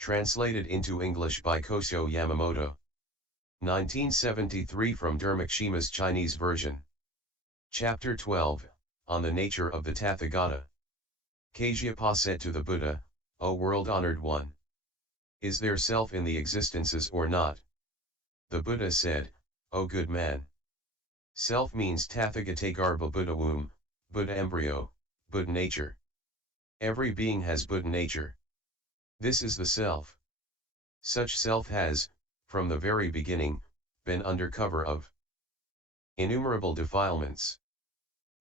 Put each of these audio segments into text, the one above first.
Translated into English by Kosho Yamamoto. 1973 from Dharmakshema's Chinese version. Chapter 12, On the Nature of the Tathagata. Kasyapa said to the Buddha, O world-honored one, is there self in the existences or not? The Buddha said, O good man, self means Tathagatagarbha Buddha womb, Buddha-Embryo, Buddha nature. Every being has Buddha nature. This is the self. Such self has, from the very beginning, been under cover of innumerable defilements.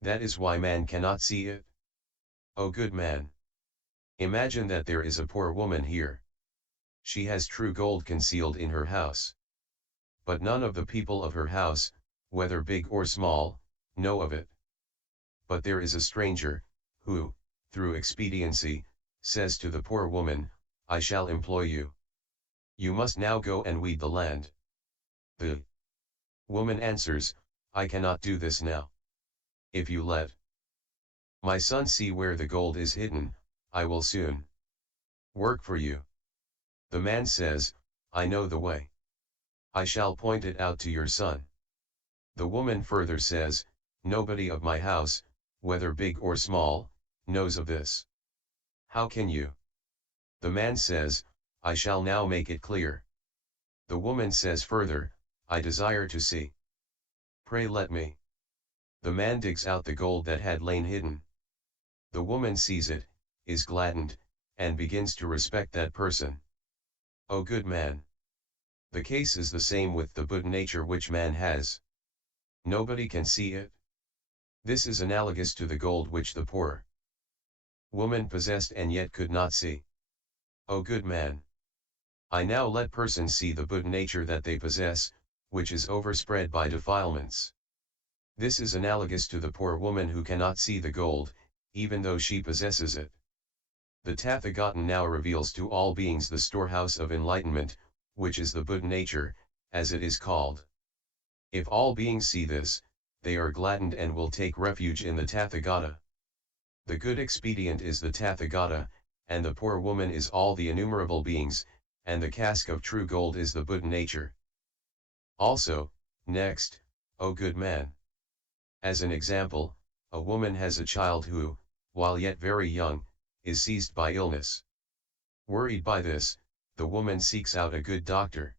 That is why man cannot see it. O good man, imagine that there is a poor woman here. She has true gold concealed in her house. But none of the people of her house, whether big or small, know of it. But there is a stranger, who, through expediency, says to the poor woman, I shall employ you. You must now go and weed the land. The woman answers, I cannot do this now. If you let my son see where the gold is hidden, I will soon work for you. The man says, I know the way. I shall point it out to your son. The woman further says, nobody of my house, whether big or small, knows of this. How can you? The man says, I shall now make it clear. The woman says further, I desire to see. Pray let me. The man digs out the gold that had lain hidden. The woman sees it, is gladdened, and begins to respect that person. O good man, the case is the same with the Buddha nature which man has. Nobody can see it. This is analogous to the gold which the poor woman possessed and yet could not see. O good man, I now let persons see the Buddha nature that they possess, which is overspread by defilements. This is analogous to the poor woman who cannot see the gold, even though she possesses it. The Tathagata now reveals to all beings the storehouse of enlightenment, which is the Buddha nature, as it is called. If all beings see this, they are gladdened and will take refuge in the Tathagata. The good expedient is the Tathagata, and the poor woman is all the innumerable beings, and the cask of true gold is the Buddha nature. Also, next, O good man, as an example, a woman has a child who, while yet very young, is seized by illness. Worried by this, the woman seeks out a good doctor.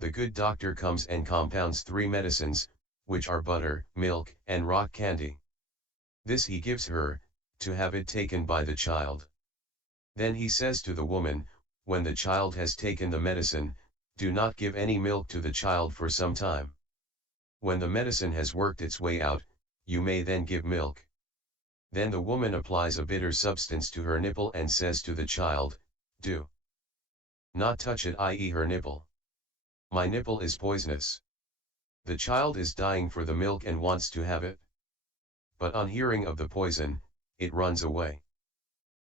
The good doctor comes and compounds 3 medicines, which are butter, milk, and rock candy. This he gives her, to have it taken by the child. Then he says to the woman, when the child has taken the medicine, do not give any milk to the child for some time. When the medicine has worked its way out, you may then give milk. Then the woman applies a bitter substance to her nipple and says to the child, do not touch it, i.e. her nipple. My nipple is poisonous. The child is dying for the milk and wants to have it. But on hearing of the poison, it runs away.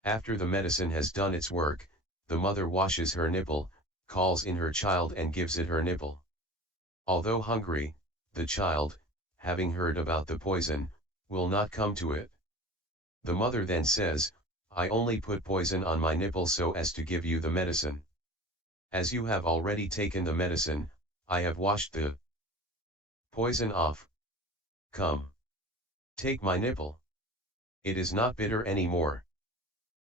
After the medicine has done its work, the mother washes her nipple, calls in her child and gives it her nipple. Although hungry, the child, having heard about the poison, will not come to it. The mother then says, I only put poison on my nipple so as to give you the medicine. As you have already taken the medicine, I have washed the poison off. Come. Take my nipple. It is not bitter any more.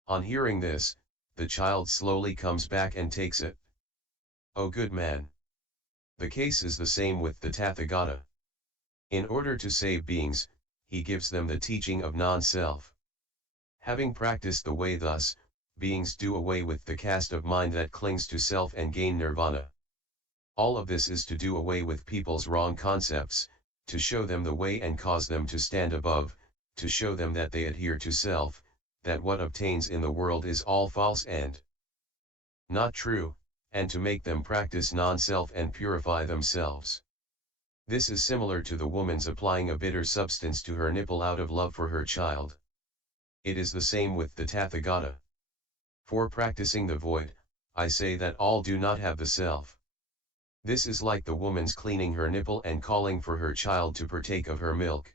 On hearing this, the child slowly comes back and takes it. O good man, the case is the same with the Tathagata. In order to save beings, he gives them the teaching of non-self. Having practiced the way thus, beings do away with the caste of mind that clings to self and gain nirvana. All of this is to do away with people's wrong concepts, to show them the way and cause them to stand above, to show them that they adhere to self, that what obtains in the world is all false and not true, and to make them practice non-self and purify themselves. This is similar to the woman's applying a bitter substance to her nipple out of love for her child. It is the same with the Tathagata. For practicing the void, I say that all do not have the self. This is like the woman's cleaning her nipple and calling for her child to partake of her milk.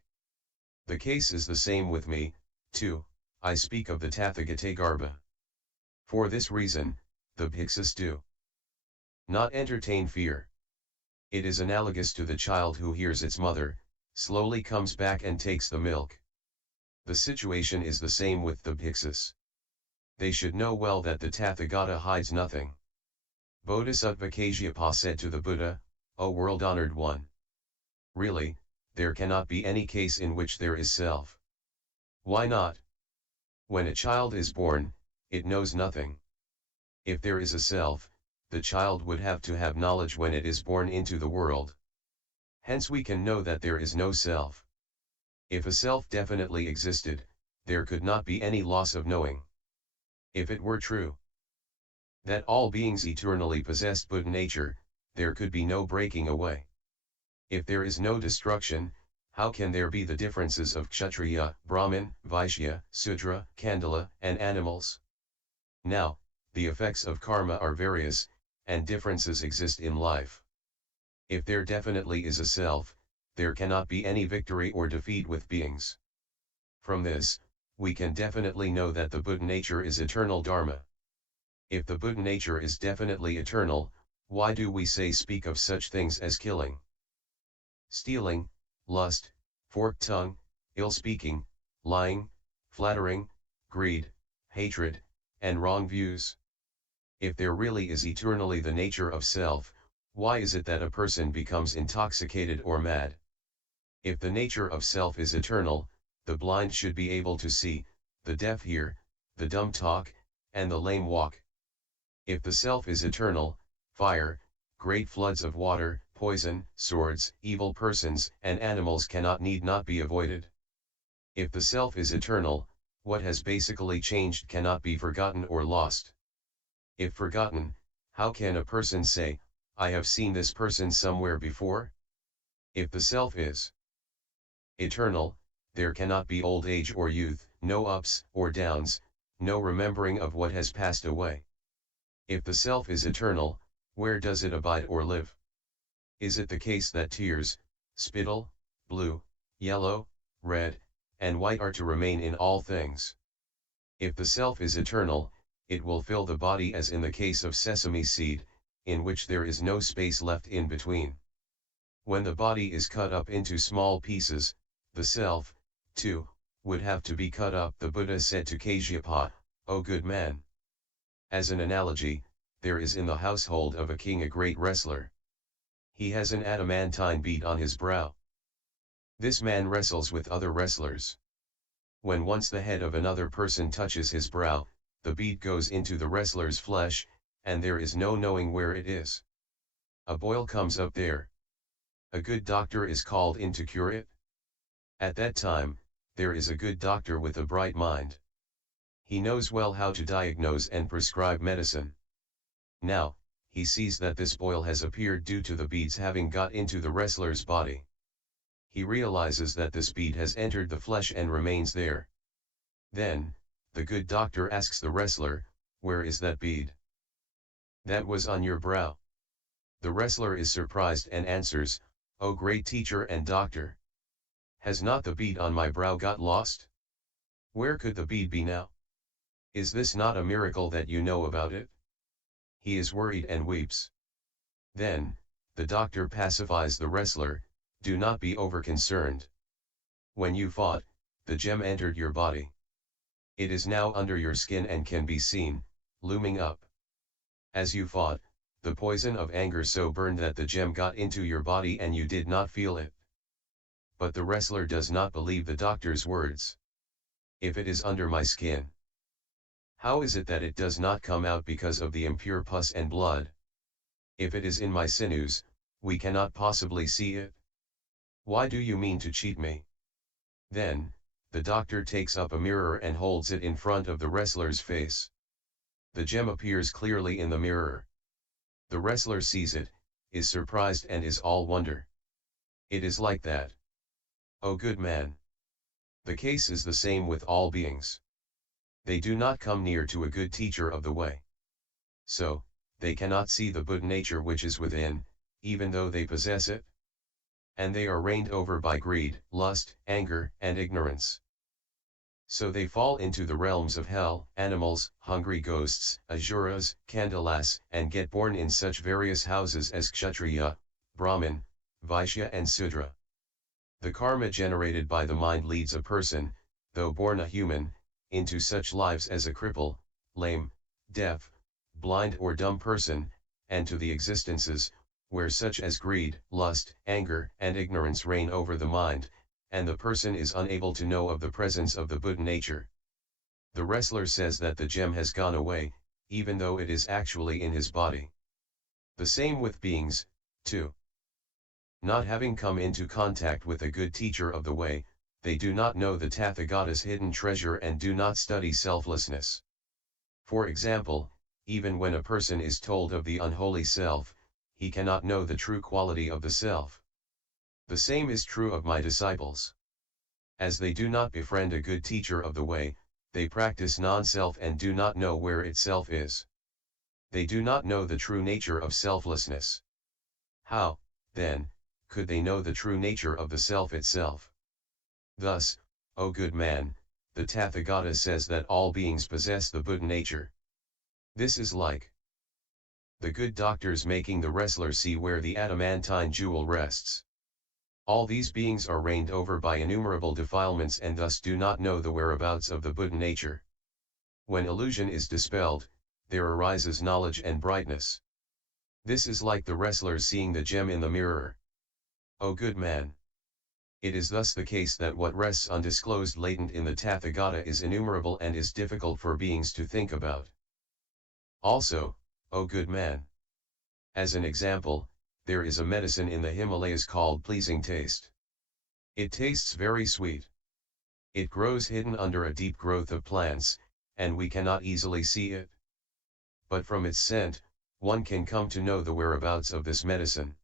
The case is the same with me, too. I speak of the Tathagatagarbha. For this reason, the bhikkhus do not entertain fear. It is analogous to the child who hears its mother, slowly comes back and takes the milk. The situation is the same with the bhikkhus. They should know well that the Tathagata hides nothing. Bodhisattva Kasyapa said to the Buddha, "O world-honored one! Really, there cannot be any case in which there is self." Why not? When a child is born, it knows nothing. If there is a self, the child would have to have knowledge when it is born into the world. Hence we can know that there is no self. If a self definitely existed, there could not be any loss of knowing. If it were true that all beings eternally possessed Buddha nature, there could be no breaking away. If there is no destruction, how can there be the differences of Kshatriya, Brahmin, Vaishya, Sudra, Kandala, and animals? Now, the effects of karma are various, and differences exist in life. If there definitely is a self, there cannot be any victory or defeat with beings. From this, we can definitely know that the Buddha nature is eternal Dharma. If the Buddha nature is definitely eternal, why do we speak of such things as killing, stealing, lust, forked tongue, ill-speaking, lying, flattering, greed, hatred, and wrong views? If there really is eternally the nature of self, why is it that a person becomes intoxicated or mad? If the nature of self is eternal, the blind should be able to see, the deaf hear, the dumb talk, and the lame walk. If the self is eternal, fire, great floods of water, poison, swords, evil persons, and animals need not be avoided. If the self is eternal, what has basically changed cannot be forgotten or lost. If forgotten, how can a person say, "I have seen this person somewhere before"? If the self is eternal, there cannot be old age or youth, no ups or downs, no remembering of what has passed away. If the self is eternal, where does it abide or live? Is it the case that tears, spittle, blue, yellow, red, and white are to remain in all things? If the self is eternal, it will fill the body as in the case of sesame seed, in which there is no space left in between. When the body is cut up into small pieces, the self, too, would have to be cut up. The Buddha said to Kasyapa, "O good man! As an analogy, there is in the household of a king a great wrestler. He has an adamantine bead on his brow. This man wrestles with other wrestlers. When once the head of another person touches his brow, the bead goes into the wrestler's flesh, and there is no knowing where it is. A boil comes up there. A good doctor is called in to cure it. At that time, there is a good doctor with a bright mind. He knows well how to diagnose and prescribe medicine. Now, he sees that this boil has appeared due to the beads having got into the wrestler's body. He realizes that this bead has entered the flesh and remains there. Then, the good doctor asks the wrestler, 'Where is that bead?' 'That was on your brow.' The wrestler is surprised and answers, 'O great teacher and doctor! Has not the bead on my brow got lost? Where could the bead be now? Is this not a miracle that you know about it?' He is worried and weeps. Then, the doctor pacifies the wrestler, 'Do not be over-concerned. When you fought, the gem entered your body. It is now under your skin and can be seen, looming up. As you fought, the poison of anger so burned that the gem got into your body and you did not feel it.' But the wrestler does not believe the doctor's words. 'If it is under my skin, how is it that it does not come out because of the impure pus and blood? If it is in my sinews, we cannot possibly see it. Why do you mean to cheat me?' Then, the doctor takes up a mirror and holds it in front of the wrestler's face. The gem appears clearly in the mirror. The wrestler sees it, is surprised and is all wonder. It is like that. O good man! The case is the same with all beings. They do not come near to a good teacher of the way. So, they cannot see the Buddha nature which is within, even though they possess it. And they are reigned over by greed, lust, anger, and ignorance. So they fall into the realms of hell, animals, hungry ghosts, asuras, kandalas, and get born in such various houses as Kshatriya, Brahmin, Vaishya and Sudra. The karma generated by the mind leads a person, though born a human, into such lives as a cripple, lame, deaf, blind or dumb person, and to the existences, where such as greed, lust, anger, and ignorance reign over the mind, and the person is unable to know of the presence of the Buddha nature. The wrestler says that the gem has gone away, even though it is actually in his body. The same with beings, too. Not having come into contact with a good teacher of the way, they do not know the Tathagata's hidden treasure and do not study selflessness. For example, even when a person is told of the unholy self, he cannot know the true quality of the self. The same is true of my disciples. As they do not befriend a good teacher of the way, they practice non-self and do not know where itself is. They do not know the true nature of selflessness. How, then, could they know the true nature of the self itself? Thus, O good man, the Tathagata says that all beings possess the Buddha nature. This is like the good doctors making the wrestler see where the adamantine jewel rests. All these beings are reigned over by innumerable defilements and thus do not know the whereabouts of the Buddha nature. When illusion is dispelled, there arises knowledge and brightness. This is like the wrestler seeing the gem in the mirror. O good man! It is thus the case that what rests undisclosed latent in the Tathagata is innumerable and is difficult for beings to think about. Also, O good man! As an example, there is a medicine in the Himalayas called pleasing taste. It tastes very sweet. It grows hidden under a deep growth of plants, and we cannot easily see it. But from its scent, one can come to know the whereabouts of this medicine.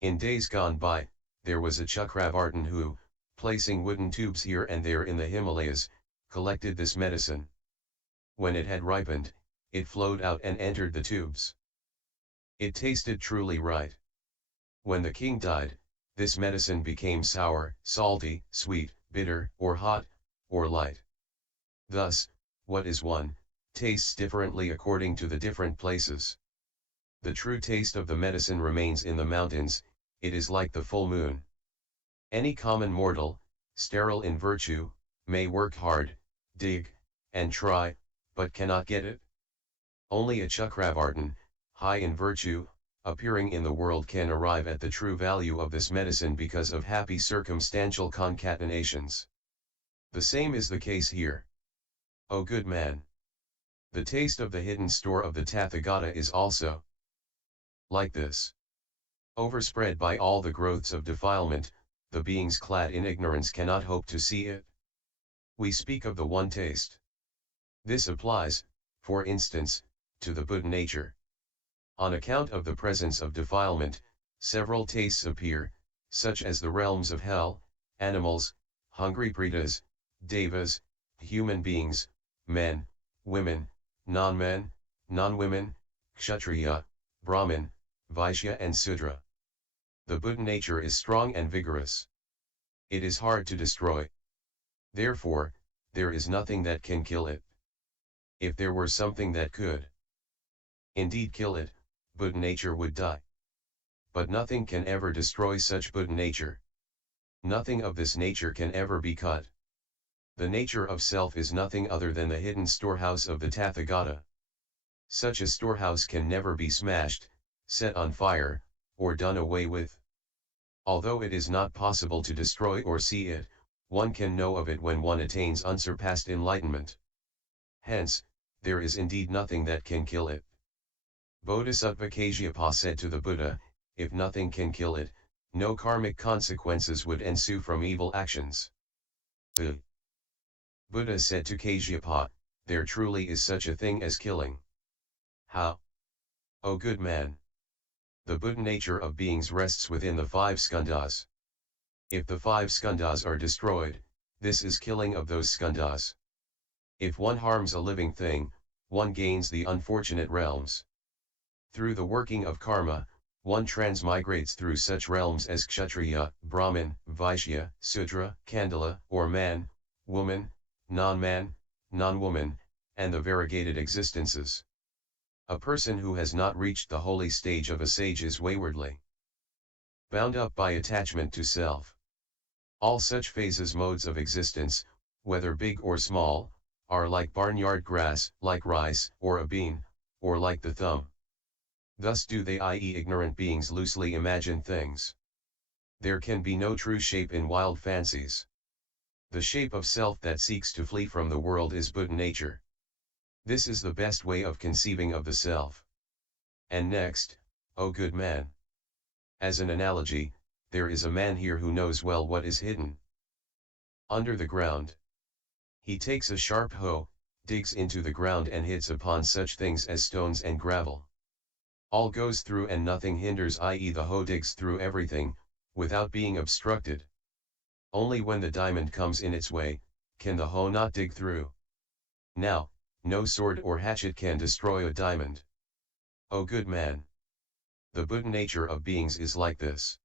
In days gone by, there was a Chakravartin who, placing wooden tubes here and there in the Himalayas, collected this medicine. When it had ripened, it flowed out and entered the tubes. It tasted truly right. When the king died, this medicine became sour, salty, sweet, bitter, or hot, or light. Thus, what is one, tastes differently according to the different places. The true taste of the medicine remains in the mountains, it is like the full moon. Any common mortal, sterile in virtue, may work hard, dig, and try, but cannot get it. Only a Chakravartin, high in virtue, appearing in the world can arrive at the true value of this medicine because of happy circumstantial concatenations. The same is the case here. O good man! The taste of the hidden store of the Tathagata is also like this. Overspread by all the growths of defilement, the beings clad in ignorance cannot hope to see it. We speak of the one taste. This applies, for instance, to the Buddha nature. On account of the presence of defilement, several tastes appear, such as the realms of hell, animals, hungry pretas, devas, human beings, men, women, non-men, non-women, kshatriya, Brahmin, Vaishya and Sudra. The Buddha nature is strong and vigorous. It is hard to destroy. Therefore, there is nothing that can kill it. If there were something that could indeed kill it, Buddha nature would die. But nothing can ever destroy such Buddha nature. Nothing of this nature can ever be cut. The nature of self is nothing other than the hidden storehouse of the Tathagata. Such a storehouse can never be smashed, set on fire, or done away with. Although it is not possible to destroy or see it, one can know of it when one attains unsurpassed enlightenment. Hence, there is indeed nothing that can kill it. Bodhisattva Kasyapa said to the Buddha, if nothing can kill it, no karmic consequences would ensue from evil actions. The Buddha said to Kasyapa, there truly is such a thing as killing. How? O good man! The Buddha nature of beings rests within the 5 skandhas. If the 5 skandhas are destroyed, this is killing of those skandhas. If one harms a living thing, one gains the unfortunate realms. Through the working of karma, one transmigrates through such realms as Kshatriya, Brahmin, Vaishya, Sudra, Kandala, or man, woman, non-man, non-woman, and the variegated existences. A person who has not reached the holy stage of a sage is waywardly bound up by attachment to self. All such phases modes of existence, whether big or small, are like barnyard grass, like rice, or a bean, or like the thumb. Thus do they, i.e. ignorant beings, loosely imagine things. There can be no true shape in wild fancies. The shape of self that seeks to flee from the world is Buddha nature. This is the best way of conceiving of the self. And next, O good man. As an analogy, there is a man here who knows well what is hidden under the ground. He takes a sharp hoe, digs into the ground and hits upon such things as stones and gravel. All goes through and nothing hinders, i.e. the hoe digs through everything, without being obstructed. Only when the diamond comes in its way, can the hoe not dig through. Now, no sword or hatchet can destroy a diamond. O good man. The Buddha nature of beings is like this.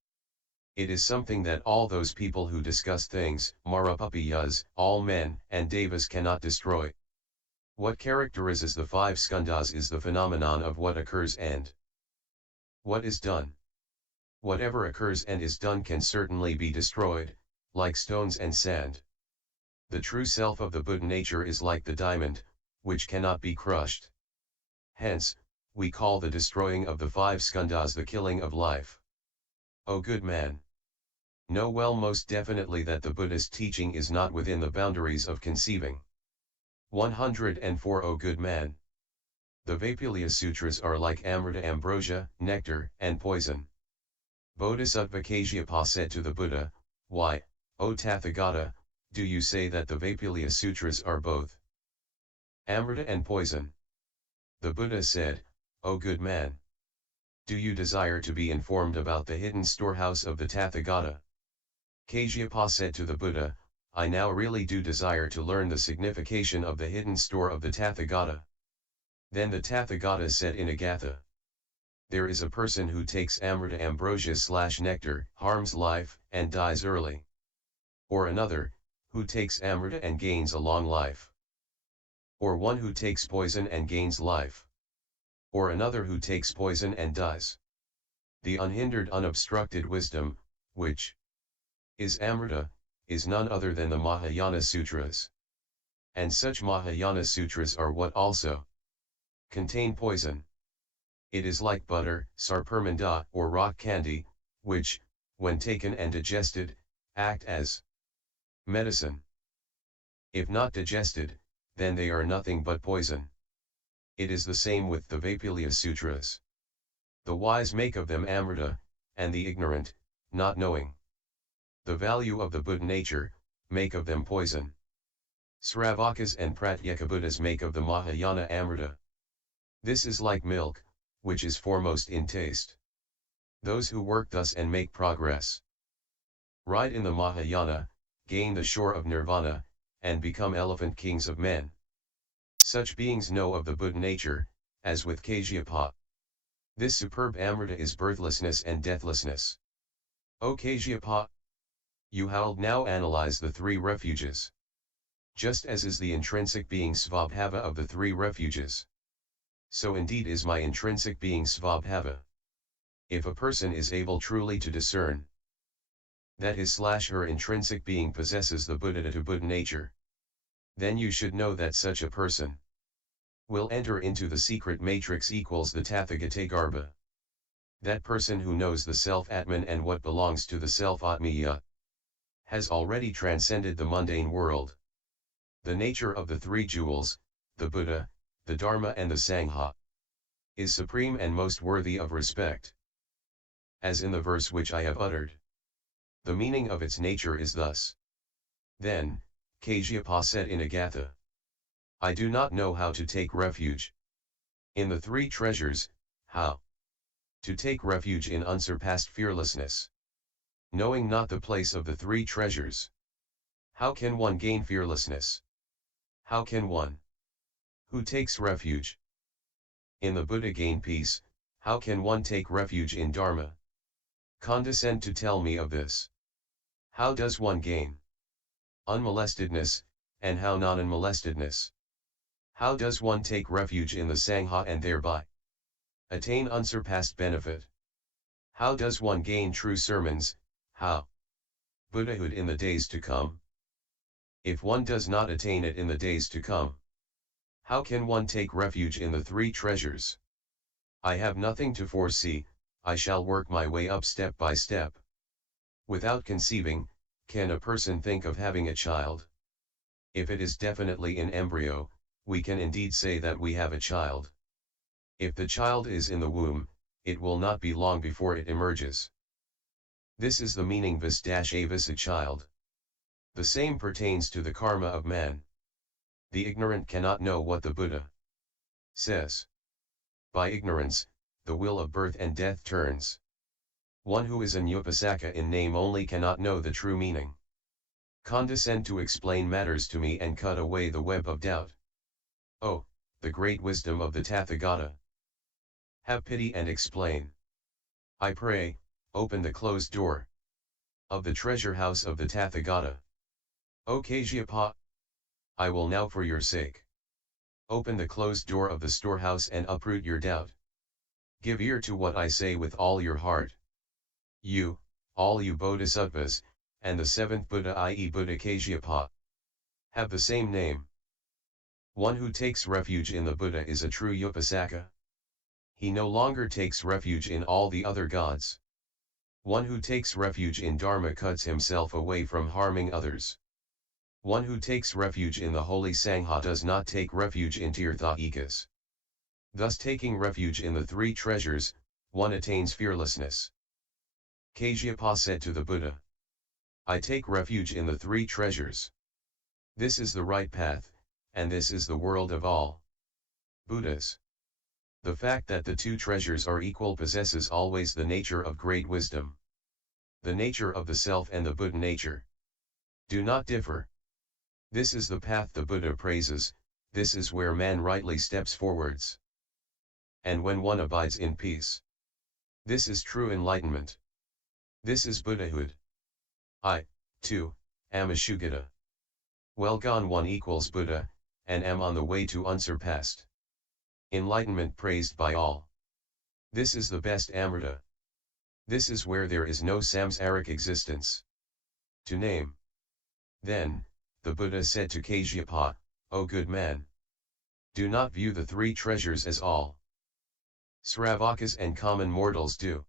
It is something that all those people who discuss things, Marupapiyas, all men, and Devas cannot destroy. What characterizes the five skandhas is the phenomenon of what occurs and what is done. Whatever occurs and is done can certainly be destroyed, like stones and sand. The true self of the Buddha nature is like the diamond, which cannot be crushed. Hence, we call the destroying of the five skandhas the killing of life. O good man. Know well most definitely that the Buddhist teaching is not within the boundaries of conceiving. 104 O good man. The Vaipulia Sutras are like amrita, ambrosia, nectar, and poison. Bodhisattva Kasyapa said to the Buddha, "Why, O Tathagata, do you say that the Vaipulia Sutras are both amrita and poison?" The Buddha said, "O good man. Do you desire to be informed about the hidden storehouse of the Tathagata?" Kasyapa said to the Buddha, "I now really do desire to learn the signification of the hidden store of the Tathagata." Then the Tathagata said in a gatha, "There is a person who takes amrita, ambrosia/nectar, harms life, and dies early. Or another, who takes amrita and gains a long life. Or one who takes poison and gains life. Or another who takes poison and dies. The unhindered, unobstructed wisdom, which is amrita, is none other than the Mahayana Sutras. And such Mahayana Sutras are what also contain poison. It is like butter, sarpermanda, or rock candy, which, when taken and digested, act as medicine. If not digested, then they are nothing but poison. It is the same with the Vaipulia Sutras. The wise make of them amrita, and the ignorant, not knowing the value of the Buddha nature, make of them poison. Sravakas and Pratyekabuddhas make of the Mahayana amrita. This is like milk, which is foremost in taste. Those who work thus and make progress, ride in the Mahayana, gain the shore of Nirvana, and become elephant kings of men. Such beings know of the Buddha nature, as with Kasyapa. This superb amrita is birthlessness and deathlessness. O Kasyapa, you have now analyze the three refuges. Just as is the intrinsic being svabhava of the three refuges, so indeed is my intrinsic being svabhava. If a person is able truly to discern that his/her intrinsic being possesses the Buddha to Buddha nature, then you should know that such a person will enter into the secret matrix equals the Tathagatagarbha. That person who knows the self-atman and what belongs to the self-atmiya has already transcended the mundane world. The nature of the three jewels, the Buddha, the Dharma and the Sangha, is supreme and most worthy of respect. As in the verse which I have uttered. The meaning of its nature is thus. Then, Kasyapa said in a gatha, I do not know how to take refuge in the three treasures, how to take refuge in unsurpassed fearlessness, knowing not the place of the three treasures. How can one gain fearlessness? How can one who takes refuge in the Buddha gain peace? How can one take refuge in Dharma? Condescend to tell me of this. How does one gain unmolestedness, and how non-unmolestedness? How does one take refuge in the Sangha and thereby attain unsurpassed benefit? How does one gain true sermons? How? Buddhahood in the days to come? If one does not attain it in the days to come, how can one take refuge in the three treasures? I have nothing to foresee, I shall work my way up step by step. Without conceiving, can a person think of having a child? If it is definitely in embryo, we can indeed say that we have a child. If the child is in the womb, it will not be long before it emerges. This is the meaning vis-avis a child. The same pertains to the karma of man. The ignorant cannot know what the Buddha says. By ignorance, the will of birth and death turns. One who is an upasaka in name only cannot know the true meaning. Condescend to explain matters to me and cut away the web of doubt. Oh, the great wisdom of the Tathagata! Have pity and explain. I pray, open the closed door of the treasure house of the Tathagata. O Kasyapa! I will now for your sake open the closed door of the storehouse and uproot your doubt. Give ear to what I say with all your heart. You, all you Bodhisattvas, and the seventh Buddha i.e. Buddha Kasyapa, have the same name. One who takes refuge in the Buddha is a true upasaka. He no longer takes refuge in all the other gods. One who takes refuge in Dharma cuts himself away from harming others. One who takes refuge in the Holy Sangha does not take refuge in tirtha-ikas. Thus taking refuge in the three treasures, one attains fearlessness. Kasyapa said to the Buddha, I take refuge in the three treasures. This is the right path, and this is the world of all Buddhas. The fact that the two treasures are equal possesses always the nature of great wisdom. The nature of the self and the Buddha nature do not differ. This is the path the Buddha praises, this is where man rightly steps forwards. And when one abides in peace, this is true enlightenment. This is Buddhahood. I, too, am a Shugata. Well gone one equals Buddha, and am on the way to unsurpassed enlightenment praised by all. This is the best Amrita. This is where there is no samsaric existence to name. Then, the Buddha said to Kasyapa, O good man, do not view the three treasures as all Sravakas and common mortals do.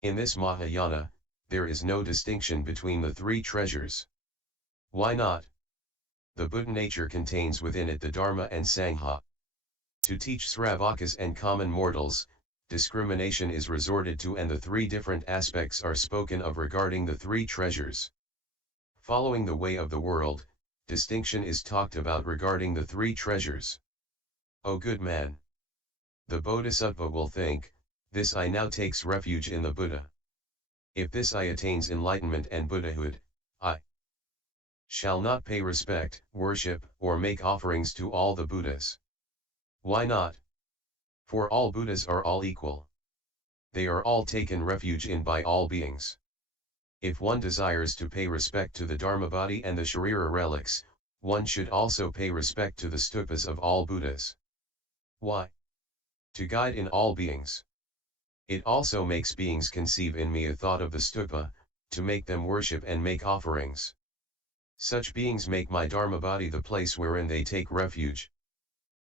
In this Mahayana, there is no distinction between the three treasures. Why not? The Buddha nature contains within it the Dharma and Sangha. To teach Sravakas and common mortals, discrimination is resorted to and the three different aspects are spoken of regarding the three treasures. Following the way of the world, distinction is talked about regarding the three treasures. O good man! The Bodhisattva will think, this I now takes refuge in the Buddha. If this I attains enlightenment and Buddhahood, I shall not pay respect, worship, or make offerings to all the Buddhas. Why not? For all Buddhas are all equal. They are all taken refuge in by all beings. If one desires to pay respect to the Dharma body and the Sharira relics, one should also pay respect to the stupas of all Buddhas. Why? To guide in all beings. It also makes beings conceive in me a thought of the stupa, to make them worship and make offerings. Such beings make my Dharma body the place wherein they take refuge.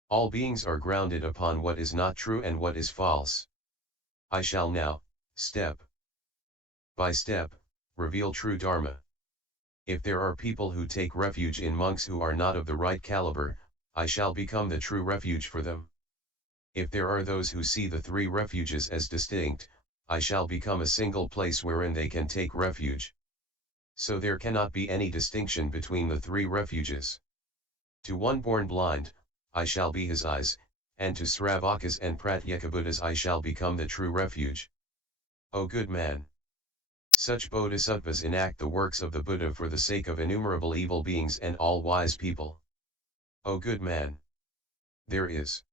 All beings are grounded upon what is not true and what is false. I shall now, step by step, reveal true Dharma. If there are people who take refuge in monks who are not of the right caliber, I shall become the true refuge for them. If there are those who see the three refuges as distinct, I shall become a single place wherein they can take refuge. So there cannot be any distinction between the three refuges. To one born blind, I shall be his eyes, and to Sravakas and Pratyekabuddhas I shall become the true refuge. O good man! Such bodhisattvas enact the works of the Buddha for the sake of innumerable evil beings and all wise people. O good man! There is,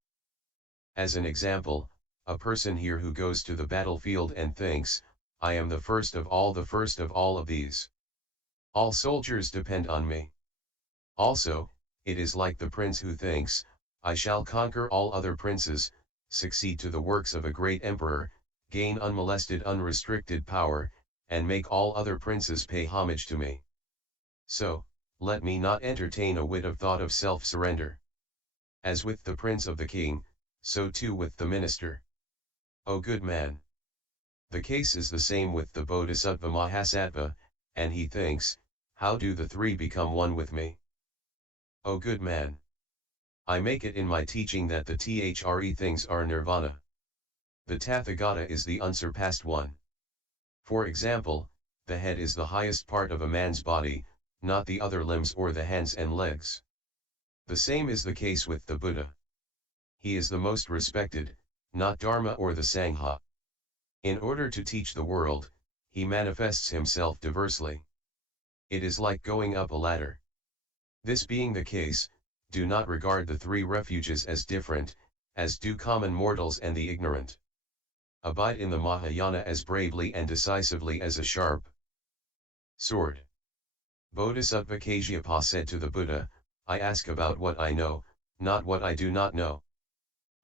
as an example, a person here who goes to the battlefield and thinks, I am the first of all of these. All soldiers depend on me. Also, it is like the prince who thinks, I shall conquer all other princes, succeed to the works of a great emperor, gain unmolested unrestricted power, and make all other princes pay homage to me. So, let me not entertain a whit of thought of self-surrender. As with the prince of the king, so too with the minister. O good man! The case is the same with the Bodhisattva Mahasattva, and he thinks, how do the three become one with me? O good man! I make it in my teaching that the three things are nirvana. The Tathagata is the unsurpassed one. For example, the head is the highest part of a man's body, not the other limbs or the hands and legs. The same is the case with the Buddha. He is the most respected, not Dharma or the Sangha. In order to teach the world, he manifests himself diversely. It is like going up a ladder. This being the case, do not regard the three refuges as different, as do common mortals and the ignorant. Abide in the Mahayana as bravely and decisively as a sharp sword. Bodhisattva Kasyapa said to the Buddha, I ask about what I know, not what I do not know.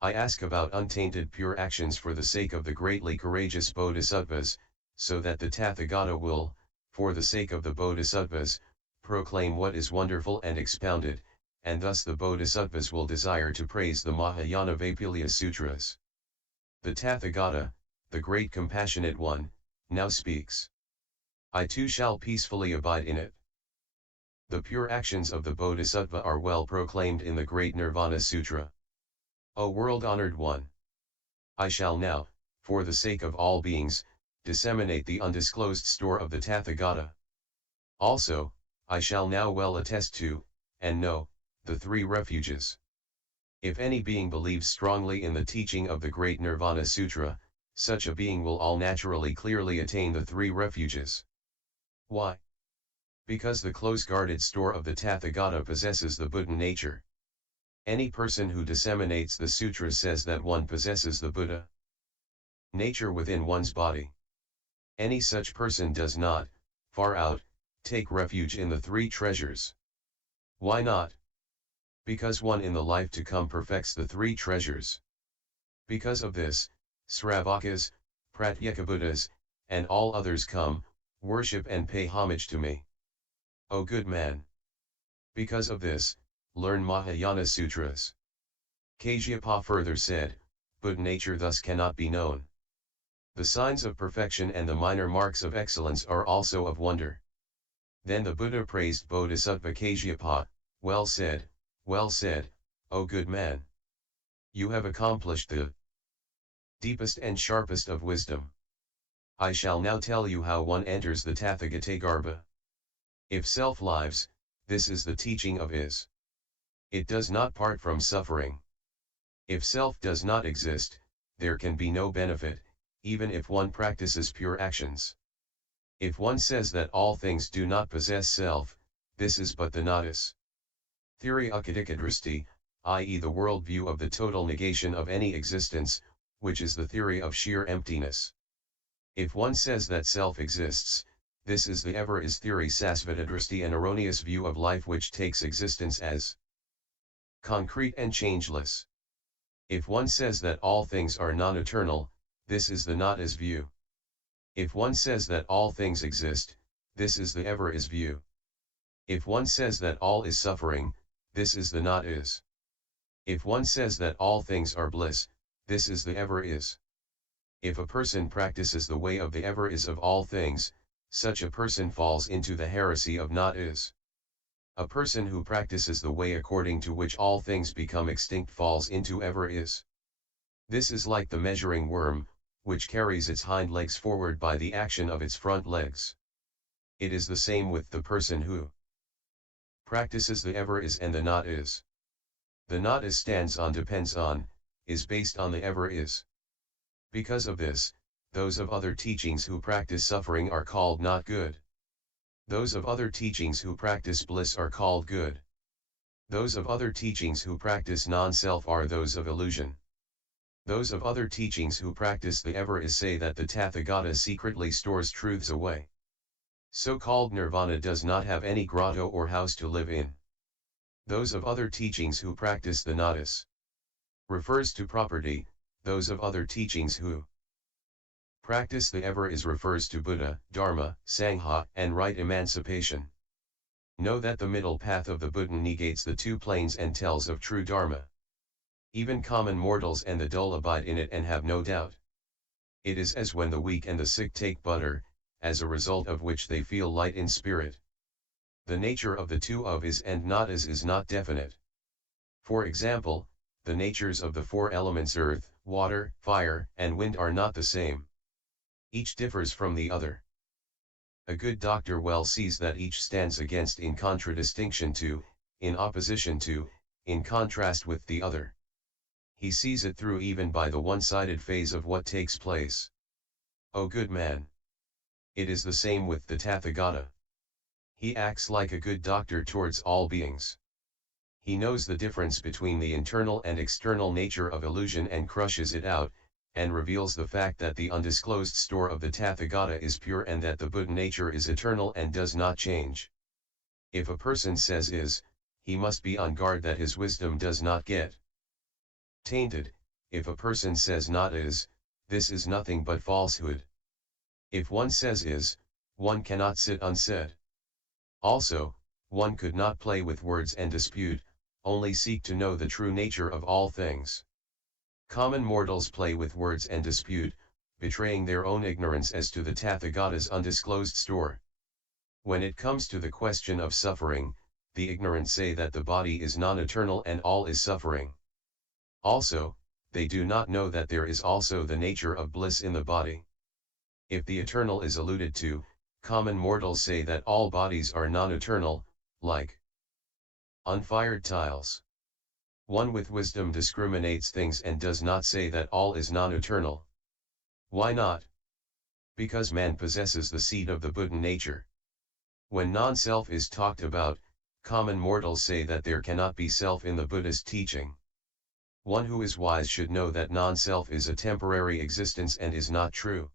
I ask about untainted pure actions for the sake of the greatly courageous Bodhisattvas, so that the Tathagata will, for the sake of the Bodhisattvas, proclaim what is wonderful and expounded, and thus the Bodhisattvas will desire to praise the Mahayana Vaipulya Sutras. The Tathagata, the great compassionate one, now speaks. I too shall peacefully abide in it. The pure actions of the Bodhisattva are well proclaimed in the great Nirvana Sutra. O world-honored one! I shall now, for the sake of all beings, disseminate the undisclosed store of the Tathagata. Also, I shall now well attest to, and know, the three refuges. If any being believes strongly in the teaching of the great Nirvana Sutra, such a being will all naturally clearly attain the three refuges. Why? Because the close-guarded store of the Tathagata possesses the Buddha nature. Any person who disseminates the sutra says that one possesses the Buddha nature within one's body. Any such person does not, far out, take refuge in the three treasures. Why not? Because one in the life to come perfects the three treasures. Because of this, Sravakas, Pratyekabuddhas, and all others come, worship and pay homage to me. O good man! Because of this, learn Mahayana Sutras. Kasyapa further said, Buddha nature thus cannot be known. The signs of perfection and the minor marks of excellence are also of wonder. Then the Buddha praised Bodhisattva Kasyapa, well said, O good man! You have accomplished the deepest and sharpest of wisdom. I shall now tell you how one enters the Tathagatagarbha. If self lives, this is the teaching of is. It does not part from suffering. If self does not exist, there can be no benefit, even if one practices pure actions. If one says that all things do not possess self, this is but the nadis theory akadikadristi, i.e. the worldview of the total negation of any existence, which is the theory of sheer emptiness. If one says that self exists, this is the ever-is theory sasvatadristi, an erroneous view of life which takes existence as concrete and changeless. If one says that all things are non-eternal, this is the not-is view. If one says that all things exist, this is the ever-is view. If one says that all is suffering, this is the not-is. If one says that all things are bliss, this is the ever-is. If a person practices the way of the ever-is of all things, such a person falls into the heresy of not-is. A person who practices the way according to which all things become extinct falls into ever-is. This is like the measuring worm, which carries its hind legs forward by the action of its front legs. It is the same with the person who practices the ever-is and the not-is. The not-is stands on, depends on, is based on the ever-is. Because of this, those of other teachings who practice suffering are called not good. Those of other teachings who practice bliss are called good. Those of other teachings who practice non-self are those of illusion. Those of other teachings who practice the ever-is say that the Tathagata secretly stores truths away. So-called nirvana does not have any grotto or house to live in. those of other teachings who practice the nadis. Refers to property, those of other teachings who practice the ever is refers to Buddha, Dharma, Sangha, and right emancipation. Know that the middle path of the Buddha negates the two planes and tells of true Dharma. Even common mortals and the dull abide in it and have no doubt. It is as when the weak and the sick take butter, as a result of which they feel light in spirit. The nature of the two of is and not is not definite. For example, the natures of the four elements earth, water, fire, and wind are not the same. Each differs from the other. A good doctor well sees that each stands against in contradistinction to, in opposition to, in contrast with the other. He sees it through even by the one-sided phase of what takes place. O good man! It is the same with the Tathagata. He acts like a good doctor towards all beings. He knows the difference between the internal and external nature of illusion and crushes it out, and reveals the fact that the undisclosed store of the Tathagata is pure and that the Buddha nature is eternal and does not change. If a person says is, he must be on guard that his wisdom does not get tainted. If a person says not is, this is nothing but falsehood. If one says is, one cannot sit unsaid. Also, one could not play with words and dispute, only seek to know the true nature of all things. Common mortals play with words and dispute, betraying their own ignorance as to the Tathagata's undisclosed store. When it comes to the question of suffering, the ignorant say that the body is non-eternal and all is suffering. Also, they do not know that there is also the nature of bliss in the body. If the eternal is alluded to, common mortals say that all bodies are non-eternal, like unfired tiles. One with wisdom discriminates things and does not say that all is non-eternal. Why not? Because man possesses the seed of the Buddha nature. When non-self is talked about, common mortals say that there cannot be self in the Buddhist teaching. One who is wise should know that non-self is a temporary existence and is not true.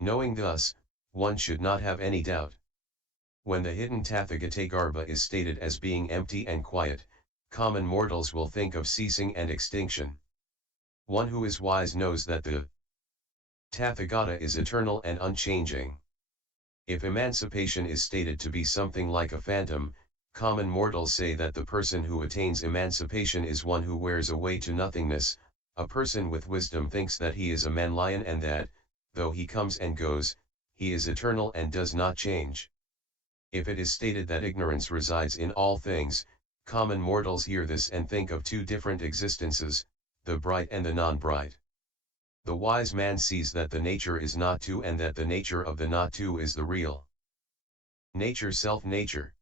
Knowing thus, one should not have any doubt. When the hidden Tathagatagarbha is stated as being empty and quiet, common mortals will think of ceasing and extinction. One who is wise knows that the Tathagata is eternal and unchanging. If emancipation is stated to be something like a phantom, common mortals say that the person who attains emancipation is one who wears away to nothingness. A person with wisdom thinks that he is a man-lion and that, though he comes and goes, he is eternal and does not change. If it is stated that ignorance resides in all things, common mortals hear this and think of two different existences, the bright and the non-bright. The wise man sees that the nature is not two and that the nature of the not two is the real nature, self-nature.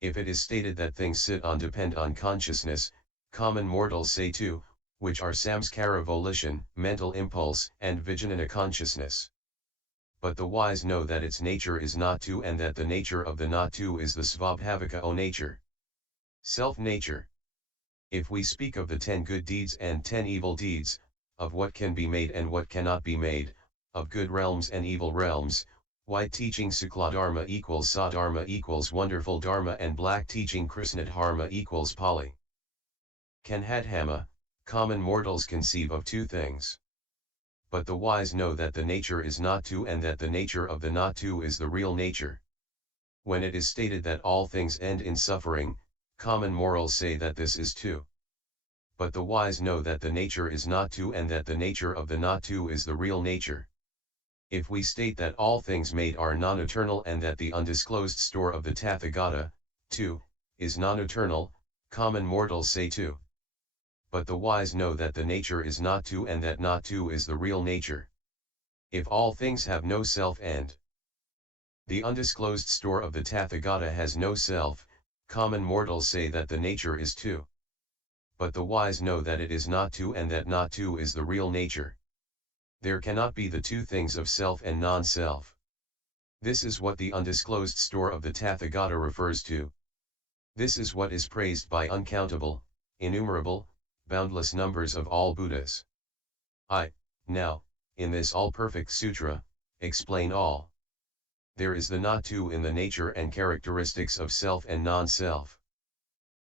If it is stated that things sit on depend on consciousness, common mortals say two, which are samskara volition, mental impulse, and vijnana consciousness. But the wise know that its nature is not two and that the nature of the not two is the svabhavika o nature, self-nature. If we speak of the 10 good deeds and 10 evil deeds, of what can be made and what cannot be made, of good realms and evil realms, white teaching Sukla Dharma equals Sadharma equals wonderful Dharma and black teaching Krishna Dharma equals Pali Kanhadhama, common mortals conceive of two things. But the wise know that the nature is not two and that the nature of the not two is the real nature. When it is stated that all things end in suffering, common mortals say that this is two. But the wise know that the nature is not two and that the nature of the not two is the real nature. If we state that all things made are non-eternal and that the undisclosed store of the Tathagata, too, is non-eternal, common mortals say too. But the wise know that the nature is not two and that not two is the real nature. If all things have no self and the undisclosed store of the Tathagata has no self, common mortals say that the nature is two. But the wise know that it is not two and that not two is the real nature. There cannot be the two things of self and non-self. This is what the undisclosed store of the Tathagata refers to. This is what is praised by uncountable, innumerable, boundless numbers of all Buddhas. I, now, in this all-perfect sutra, explain all. There is the not two in the nature and characteristics of self and non-self.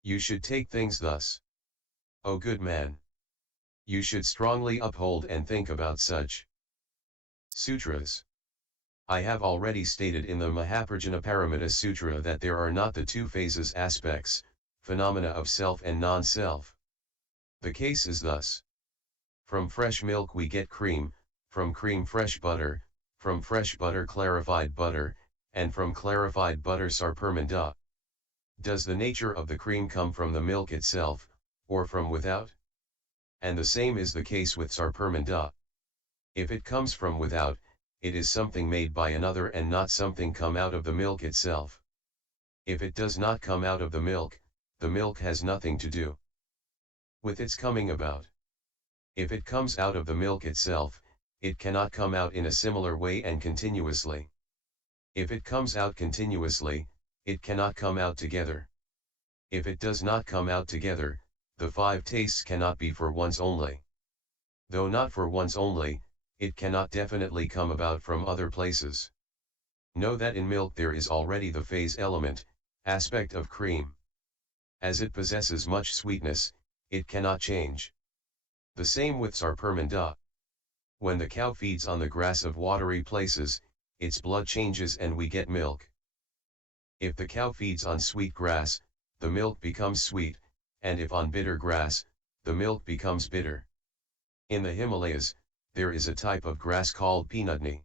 You should take things thus. O good man! You should strongly uphold and think about such sutras. I have already stated in the Mahaparinirvana Sutra that there are not the two phases aspects, phenomena of self and non-self. The case is thus. From fresh milk we get cream, from cream fresh butter, from fresh butter clarified butter, and from clarified butter sarpermanda. Does the nature of the cream come from the milk itself, or from without? And the same is the case with sarpermanda. If it comes from without, it is something made by another and not something come out of the milk itself. If it does not come out of the milk has nothing to do with its coming about. If it comes out of the milk itself, it cannot come out in a similar way and continuously. If it comes out continuously, it cannot come out together. If it does not come out together, the five tastes cannot be for once only. Though not for once only, it cannot definitely come about from other places. Know that in milk there is already the phase element, aspect of cream. As it possesses much sweetness, it cannot change. The same with sarpermanda. When the cow feeds on the grass of watery places, its blood changes and we get milk. If the cow feeds on sweet grass, the milk becomes sweet, and if on bitter grass, the milk becomes bitter. In the Himalayas, there is a type of grass called peanutney.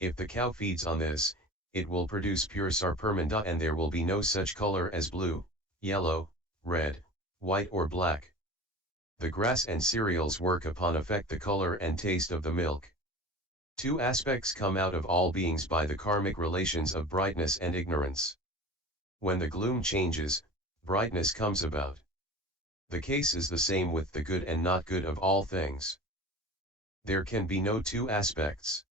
If the cow feeds on this, it will produce pure sarpermanda and there will be no such color as blue, yellow, red, white or black. The grass and cereals work upon affect the color and taste of the milk. Two aspects come out of all beings by the karmic relations of brightness and ignorance. When the gloom changes, brightness comes about. The case is the same with the good and not good of all things. There can be no two aspects.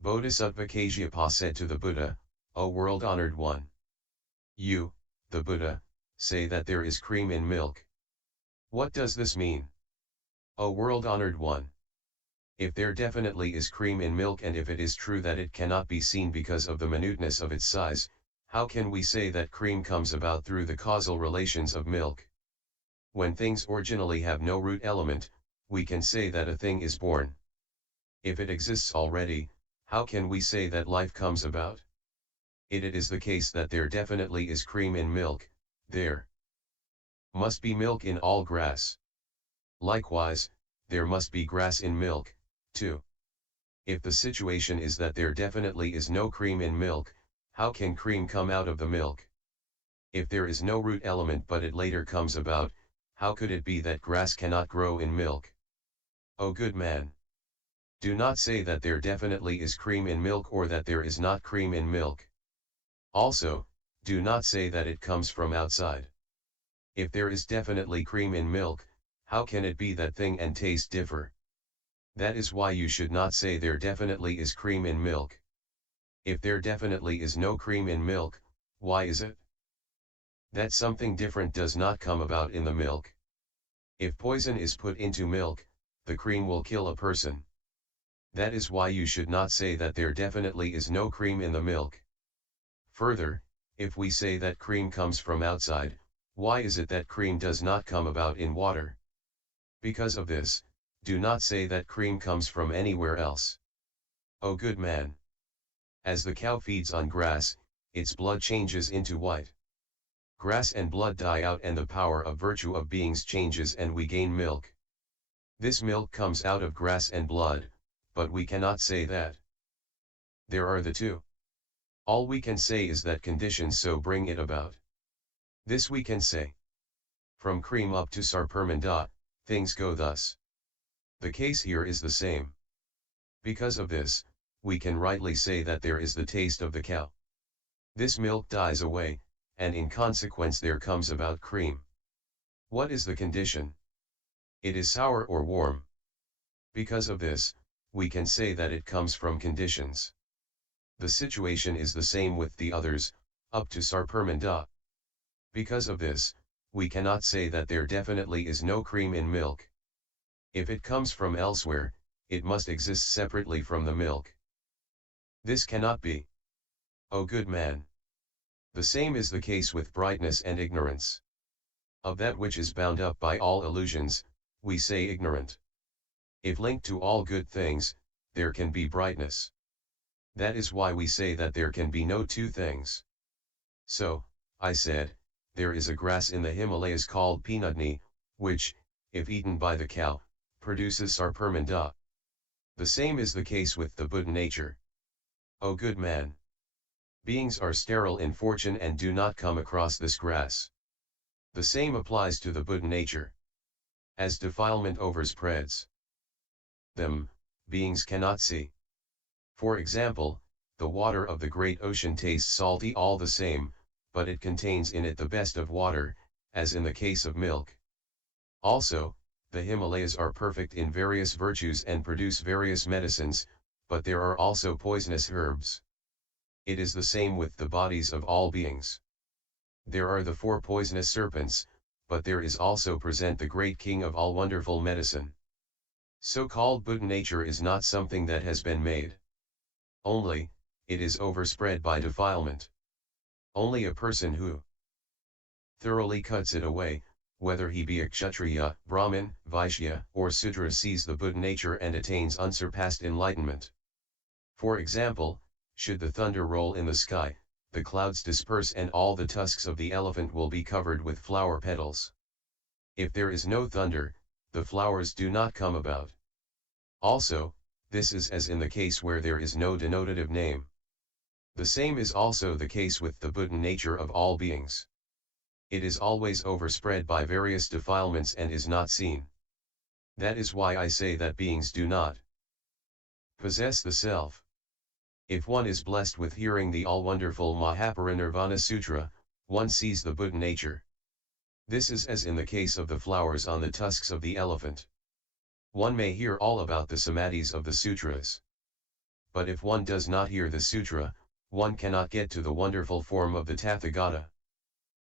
Bodhisattva Kasyapa said to the Buddha, O world-honored one! You, the Buddha, say that there is cream in milk. What does this mean? O world-honored one! If there definitely is cream in milk and if it is true that it cannot be seen because of the minuteness of its size, how can we say that cream comes about through the causal relations of milk? When things originally have no root element, we can say that a thing is born. If it exists already, how can we say that life comes about? It is the case that there definitely is cream in milk, there must be milk in all grass. Likewise, there must be grass in milk, too. If the situation is that there definitely is no cream in milk, how can cream come out of the milk? If there is no root element but it later comes about, how could it be that grass cannot grow in milk? O good man! Do not say that there definitely is cream in milk or that there is not cream in milk. Also, do not say that it comes from outside. If there is definitely cream in milk, how can it be that thing and taste differ? That is why you should not say there definitely is cream in milk. If there definitely is no cream in milk, why is it that something different does not come about in the milk? If poison is put into milk, the cream will kill a person. That is why you should not say that there definitely is no cream in the milk. Further, if we say that cream comes from outside, why is it that cream does not come about in water? Because of this, do not say that cream comes from anywhere else. O good man! As the cow feeds on grass, its blood changes into white. Grass and blood die out and the power of virtue of beings changes and we gain milk. This milk comes out of grass and blood, but we cannot say that there are the two. All we can say is that conditions so bring it about. This we can say. From cream up to sarpermanda, things go thus. The case here is the same. Because of this, we can rightly say that there is the taste of the cow. This milk dies away, and in consequence there comes about cream. What is the condition? It is sour or warm. Because of this, we can say that it comes from conditions. The situation is the same with the others, up to sarpermanda. Because of this, we cannot say that there definitely is no cream in milk. If it comes from elsewhere, it must exist separately from the milk. This cannot be. O good man! The same is the case with brightness and ignorance. Of that which is bound up by all illusions, we say ignorant. If linked to all good things, there can be brightness. That is why we say that there can be no two things. So, I said, there is a grass in the Himalayas called peanutney, which, if eaten by the cow, produces sarpermanda. The same is the case with the Buddha nature. O good man! Beings are sterile in fortune and do not come across this grass. The same applies to the Buddha nature. As defilement overspreads them, beings cannot see. For example, the water of the great ocean tastes salty all the same, but it contains in it the best of water, as in the case of milk. Also, the Himalayas are perfect in various virtues and produce various medicines, but there are also poisonous herbs. It is the same with the bodies of all beings. There are the 4 poisonous serpents, but there is also present the great king of all wonderful medicine. So-called Buddha nature is not something that has been made. Only, it is overspread by defilement. Only a person who thoroughly cuts it away, whether he be a Kshatriya, Brahmin, Vaishya, or Sudra, sees the Buddha nature and attains unsurpassed enlightenment. For example, should the thunder roll in the sky, the clouds disperse and all the tusks of the elephant will be covered with flower petals. If there is no thunder, the flowers do not come about. Also, this is as in the case where there is no denotative name. The same is also the case with the Buddha nature of all beings. It is always overspread by various defilements and is not seen. That is why I say that beings do not possess the self. If one is blessed with hearing the all-wonderful Mahaparinirvana Sutra, one sees the Buddha nature. This is as in the case of the flowers on the tusks of the elephant. One may hear all about the samadhis of the sutras. But if one does not hear the sutra, one cannot get to the wonderful form of the Tathagata.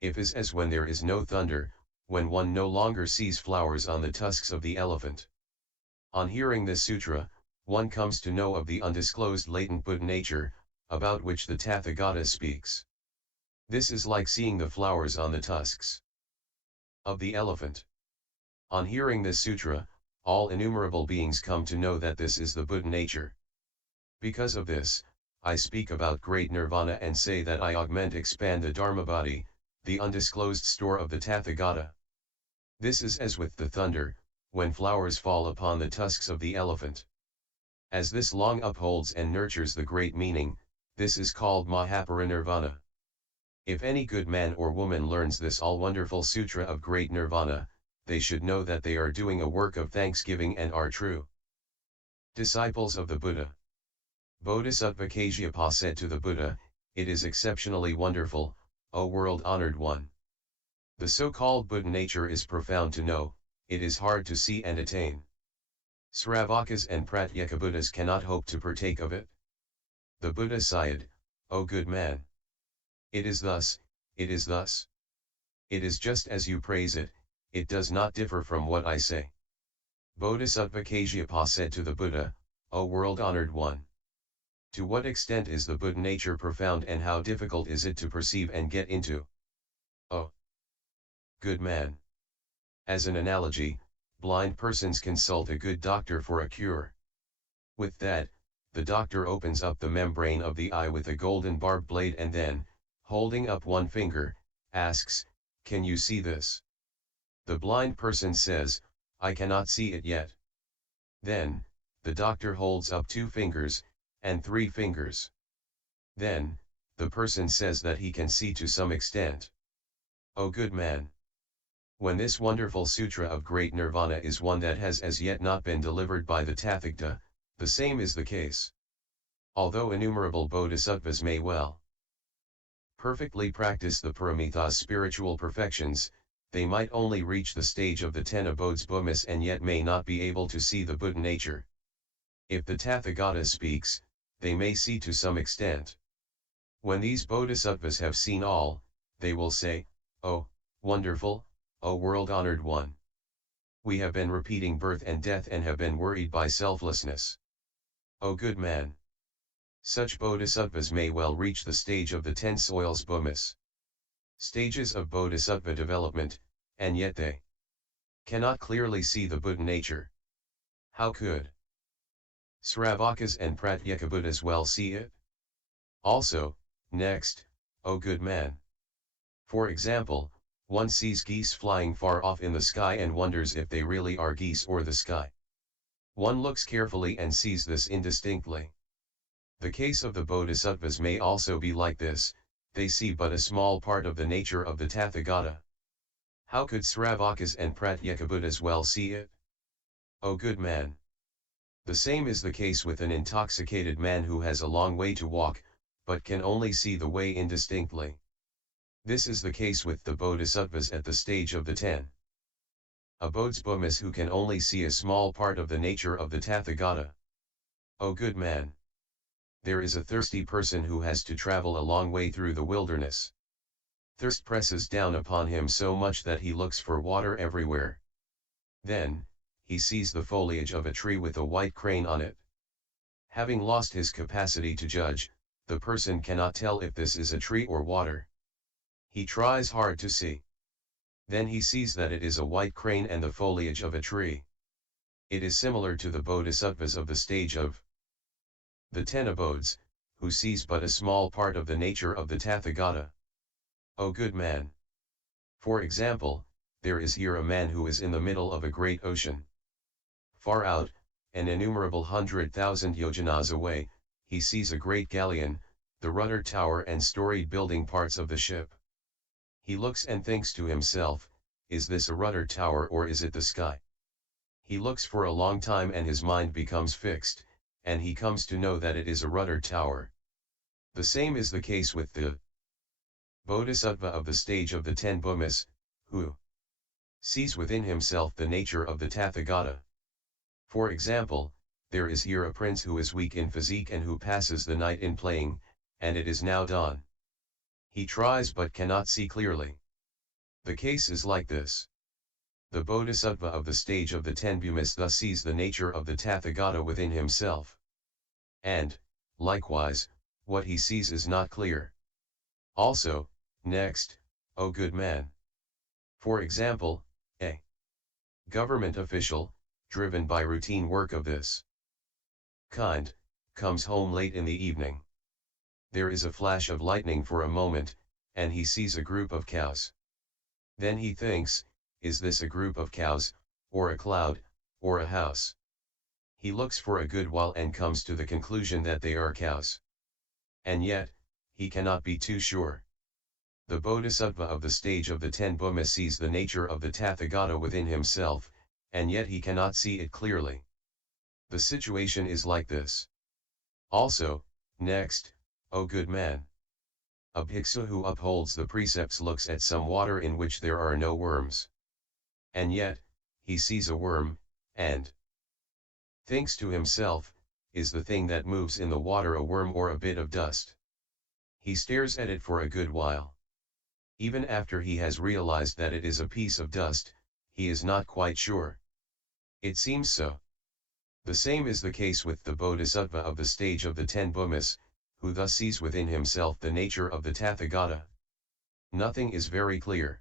If is as when there is no thunder, when one no longer sees flowers on the tusks of the elephant. On hearing this sutra, one comes to know of the undisclosed latent Buddha nature, about which the Tathagata speaks. This is like seeing the flowers on the tusks of the elephant. On hearing this sutra, all innumerable beings come to know that this is the Buddha nature. Because of this, I speak about great nirvana and say that I expand the Dharma body, the undisclosed store of the Tathagata. This is as with the thunder, when flowers fall upon the tusks of the elephant. As this long upholds and nurtures the great meaning, this is called Mahaparinirvana. If any good man or woman learns this all-wonderful sutra of great nirvana, they should know that they are doing a work of thanksgiving and are true disciples of the Buddha. Bodhisattva Kasyapa said to the Buddha, "It is exceptionally wonderful, O world-honored one. The so-called Buddha nature is profound to know, it is hard to see and attain. Sravakas and Pratyeka Buddhas cannot hope to partake of it." The Buddha sighed, "O good man! It is thus, it is thus. It is just as you praise it, it does not differ from what I say." Bodhisattva Kasyapa said to the Buddha, "O world-honored one! To what extent is the Buddha nature profound and how difficult is it to perceive and get into?" "O good man! As an analogy, blind persons consult a good doctor for a cure. With that, the doctor opens up the membrane of the eye with a golden barbed blade and then, holding up one finger, asks, 'Can you see this?' The blind person says, 'I cannot see it yet.' Then, the doctor holds up 2 fingers, and 3 fingers. Then, the person says that he can see to some extent. O good man! When this wonderful sutra of great nirvana is one that has as yet not been delivered by the Tathagata, the same is the case. Although innumerable bodhisattvas may well perfectly practice the paramithas spiritual perfections, they might only reach the stage of the 10 abodes bhumis and yet may not be able to see the Buddha nature. If the Tathagata speaks, they may see to some extent. When these bodhisattvas have seen all, they will say, 'Oh, wonderful, O world-honored one! We have been repeating birth and death and have been worried by selflessness. O good man! Such bodhisattvas may well reach the stage of the 10 soils bhumis. Stages of bodhisattva development, and yet they cannot clearly see the Buddha nature. How could Sravakas and Pratyekabuddhas well see it? Also, next, O good man. For example, one sees geese flying far off in the sky and wonders if they really are geese or the sky. One looks carefully and sees this indistinctly. The case of the Bodhisattvas may also be like this, they see but a small part of the nature of the Tathagata. How could Sravakas and Pratyekabuddhas well see it? O good man. The same is the case with an intoxicated man who has a long way to walk, but can only see the way indistinctly. This is the case with the Bodhisattvas at the stage of the 10 Bodhisattvas who can only see a small part of the nature of the Tathagata. O good man. There is a thirsty person who has to travel a long way through the wilderness. Thirst presses down upon him so much that he looks for water everywhere. Then, he sees the foliage of a tree with a white crane on it. Having lost his capacity to judge, the person cannot tell if this is a tree or water. He tries hard to see. Then he sees that it is a white crane and the foliage of a tree. It is similar to the Bodhisattvas of the stage of the 10 abodes, who sees but a small part of the nature of the Tathagata. O good man. For example, there is here a man who is in the middle of a great ocean. Far out, an innumerable 100,000 yojanas away, he sees a great galleon, the rudder tower and storied building parts of the ship. He looks and thinks to himself, is this a rudder tower or is it the sky? He looks for a long time and his mind becomes fixed, and he comes to know that it is a rudder tower. The same is the case with the Bodhisattva of the stage of the 10 Bodhisattvas, who sees within himself the nature of the Tathagata. For example, there is here a prince who is weak in physique and who passes the night in playing, and it is now dawn. He tries but cannot see clearly. The case is like this. The Bodhisattva of the stage of the 10 Bodhisattvas thus sees the nature of the Tathagata within himself. And, likewise, what he sees is not clear. Also, next, O good man. For example, a government official, driven by routine work of this kind, comes home late in the evening. There is a flash of lightning for a moment, and he sees a group of cows. Then he thinks, is this a group of cows, or a cloud, or a house? He looks for a good while and comes to the conclusion that they are cows. And yet, he cannot be too sure. The Bodhisattva of the stage of the 10 Bodhisattvas sees the nature of the Tathagata within himself, and yet he cannot see it clearly. The situation is like this. Also, next, O good man. A bhiksu who upholds the precepts looks at some water in which there are no worms. And yet, he sees a worm, and thinks to himself, is the thing that moves in the water a worm or a bit of dust? He stares at it for a good while. Even after he has realized that it is a piece of dust, he is not quite sure. It seems so. The same is the case with the Bodhisattva of the stage of the 10 Bodhisattvas, who thus sees within himself the nature of the Tathagata. Nothing is very clear.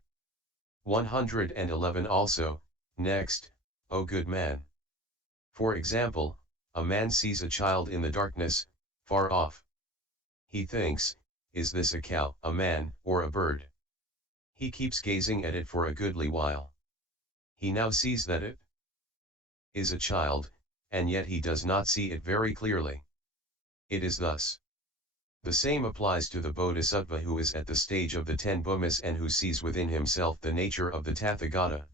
111 Also, next, O good man. For example, a man sees a child in the darkness, far off. He thinks, is this a cow, a man, or a bird? He keeps gazing at it for a goodly while. He now sees that it is a child, and yet he does not see it very clearly. It is thus. The same applies to the Bodhisattva who is at the stage of the 10 Bodhisattvas and who sees within himself the nature of the Tathagata.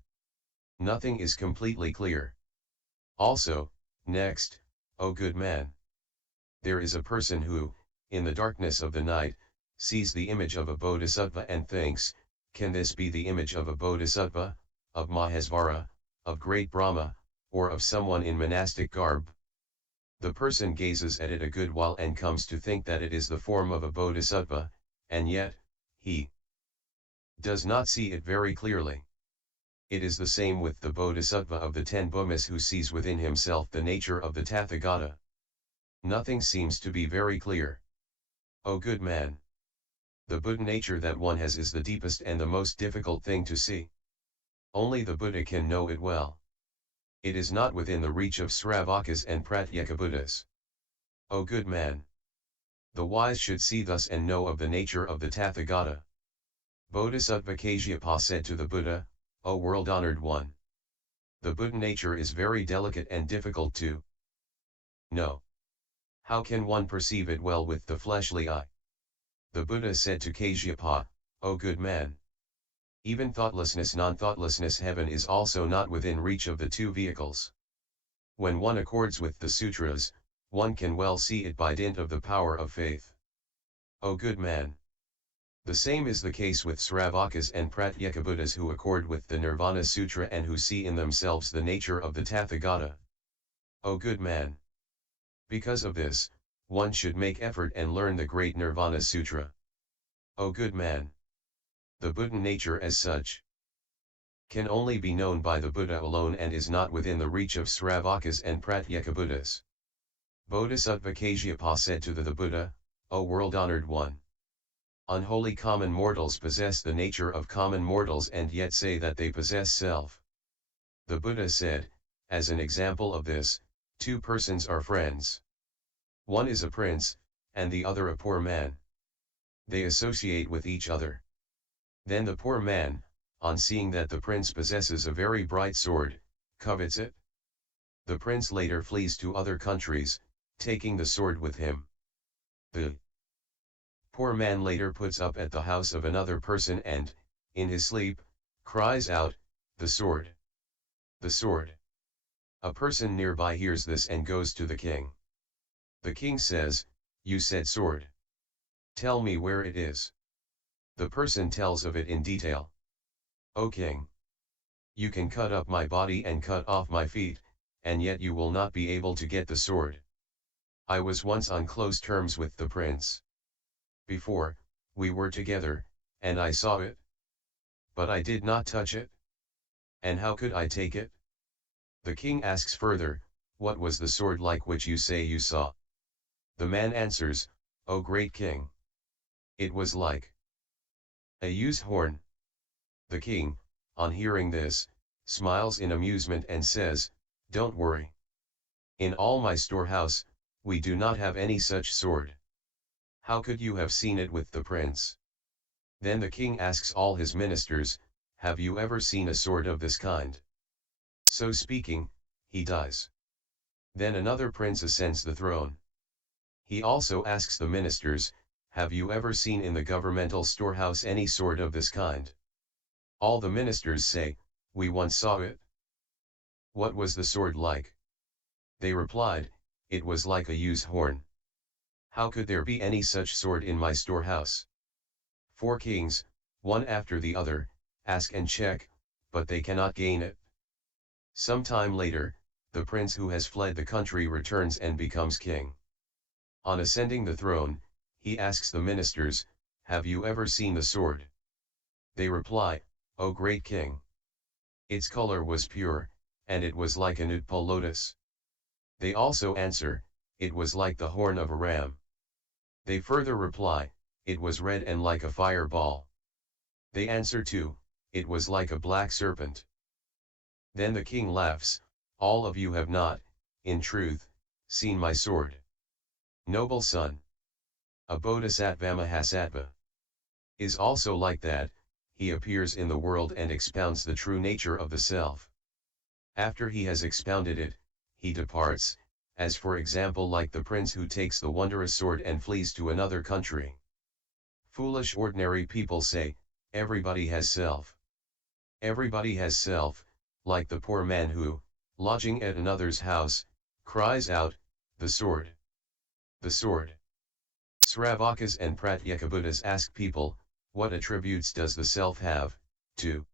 Nothing is completely clear. Also, next, O good man. There is a person who, in the darkness of the night, sees the image of a Bodhisattva and thinks, can this be the image of a Bodhisattva, of Mahesvara, of great Brahma, or of someone in monastic garb? The person gazes at it a good while and comes to think that it is the form of a Bodhisattva, and yet, he does not see it very clearly. It is the same with the Bodhisattva of the 10 Bodhisattvas who sees within himself the nature of the Tathagata. Nothing seems to be very clear. O good man. The Buddha nature that one has is the deepest and the most difficult thing to see. Only the Buddha can know it well. It is not within the reach of Sravakas and Pratyekabuddhas. O good man! The wise should see thus and know of the nature of the Tathagata. Bodhisattva Kasyapa said to the Buddha, O world-honored one! The Buddha nature is very delicate and difficult to know. How can one perceive it well with the fleshly eye? The Buddha said to Kasyapa, O good man! Even thoughtlessness, non-thoughtlessness, heaven is also not within reach of the two vehicles. When one accords with the sutras, one can well see it by dint of the power of faith. O good man! The same is the case with Sravakas and Pratyekabuddhas who accord with the Nirvana Sutra and who see in themselves the nature of the Tathagata. O good man! Because of this, one should make effort and learn the great Nirvana Sutra. O good man! The Buddha nature as such can only be known by the Buddha alone and is not within the reach of Sravakas and Pratyekabuddhas. Bodhisattva Kasyapa said to the Buddha, O world-honored one! Unholy common mortals possess the nature of common mortals and yet say that they possess self. The Buddha said, as an example of this, two persons are friends. One is a prince, and the other a poor man. They associate with each other. Then the poor man, on seeing that the prince possesses a very bright sword, covets it. The prince later flees to other countries, taking the sword with him. The poor man later puts up at the house of another person and, in his sleep, cries out, "The sword! The sword!" A person nearby hears this and goes to the king. The king says, "You said sword. Tell me where it is." The person tells of it in detail. "O king! You can cut up my body and cut off my feet, and yet you will not be able to get the sword. I was once on close terms with the prince. Before, we were together, and I saw it. But I did not touch it. And how could I take it?" The king asks further, "What was the sword like which you say you saw?" The man answers, "O great king! It was like a ewe's horn." The king, on hearing this, smiles in amusement and says, "Don't worry. In all my storehouse, we do not have any such sword. How could you have seen it with the prince?" Then the king asks all his ministers, "Have you ever seen a sword of this kind?" So speaking, he dies. Then another prince ascends the throne. He also asks the ministers, "Have you ever seen in the governmental storehouse any sword of this kind?" All the ministers say, "We once saw it." "What was the sword like?" They replied, "It was like a ewe's horn." "How could there be any such sword in my storehouse?" 4 kings, one after the other, ask and check, but they cannot gain it. Some time later, the prince who has fled the country returns and becomes king. On ascending the throne, he asks the ministers, "Have you ever seen the sword?" They reply, "O great king! Its color was pure, and it was like an udpa lotus." They also answer, "It was like the horn of a ram." They further reply, "It was red and like a fireball." They answer too, "It was like a black serpent." Then the king laughs, "All of you have not, in truth, seen my sword. Noble son! A bodhisattva Mahasattva is also like that. He appears in the world and expounds the true nature of the self. After he has expounded it, he departs, as for example like the prince who takes the wondrous sword and flees to another country. Foolish ordinary people say, everybody has self. Everybody has self, like the poor man who, lodging at another's house, cries out, "The sword! The sword!" Sravakas and Pratyekabuddhas ask people, "What attributes does the self have?" To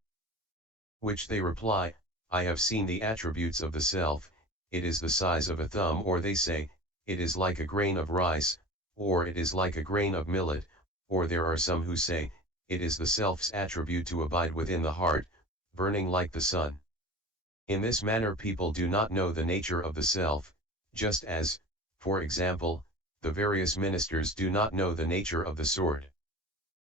which they reply, "I have seen the attributes of the self, it is the size of a thumb," or they say, "It is like a grain of rice," or "It is like a grain of millet," or there are some who say, "It is the self's attribute to abide within the heart, burning like the sun." In this manner people do not know the nature of the self, just as, for example, the various ministers do not know the nature of the sword.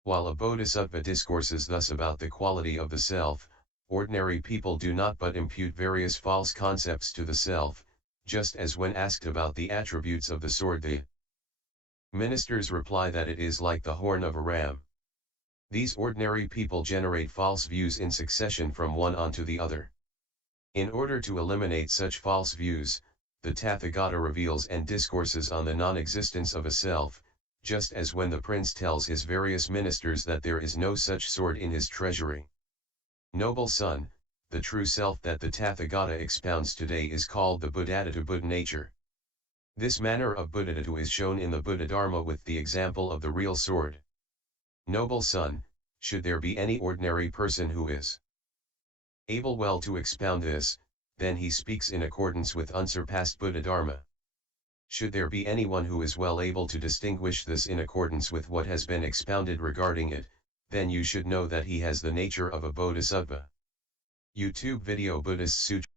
While a bodhisattva discourses thus about the quality of the self, ordinary people do not but impute various false concepts to the self, just as when asked about the attributes of the sword the ministers reply that it is like the horn of a ram. These ordinary people generate false views in succession from one onto the other. In order to eliminate such false views, the Tathagata reveals and discourses on the non-existence of a self, just as when the prince tells his various ministers that there is no such sword in his treasury. Noble son, the true self that the Tathagata expounds today is called the Buddhadhatu Buddha nature. This manner of Buddhadhatu is shown in the Buddha Dharma with the example of the real sword. Noble son, should there be any ordinary person who is able well to expound this, then he speaks in accordance with unsurpassed Buddha Dharma. Should there be anyone who is well able to distinguish this in accordance with what has been expounded regarding it, then you should know that he has the nature of a bodhisattva. YouTube video Buddhist Sutra.